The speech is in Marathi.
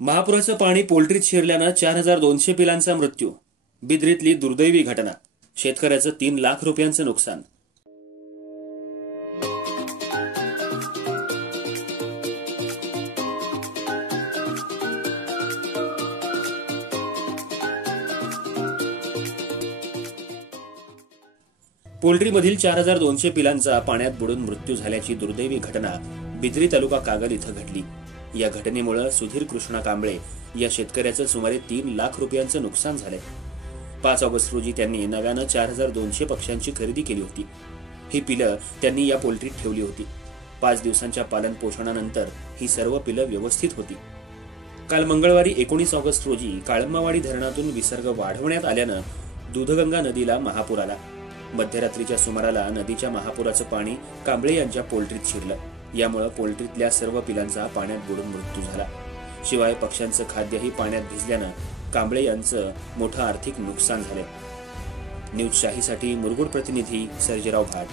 महापुराचं पाणी पोल्ट्रीत शिरल्यानं 4200 पिलांचा मृत्यू. बिद्रीतली दुर्दैवी घटना. शेतकऱ्याचं 3 लाख रुपयांचं नुकसान. पोल्ट्रीमधील 4200 पिलांचा पाण्यात बुडून मृत्यू झाल्याची दुर्दैवी घटना बिद्री तालुका कागल इथं घडली. या घटनेमुळे सुधीर कृष्णा कांबळे या शेतकऱ्याचं सुमारे 3 लाख रुपयांचं नुकसान झालंय. 5 ऑगस्ट रोजी त्यांनी नव्यानं 4200 पक्ष्यांची खरेदी केली होती. ही पिलं त्यांनी या पोल्ट्रीत ठेवली होती. 5 दिवसांच्या पालन पोषणानंतर ही सर्व पिलं व्यवस्थित होती. काल मंगळवारी 19 ऑगस्ट रोजी काळंबावाडी धरणातून विसर्ग वाढवण्यात आल्यानं दूधगंगा नदीला महापूर आला. मध्यरात्रीच्या सुमाराला नदीच्या महापुराचं पाणी कांबळे यांच्या पोल्ट्रीत शिरलं. यामुळे पोल्ट्रीतल्या सर्व पिलांचा पाण्यात बुडून मृत्यू झाला. शिवाय पक्ष्यांचं खाद्यही पाण्यात भिजल्यानं कांबळे यांचं मोठं आर्थिक नुकसान झालं. न्यूज शाहीसाठी मुरगुड प्रतिनिधी सर्जेराव भाट.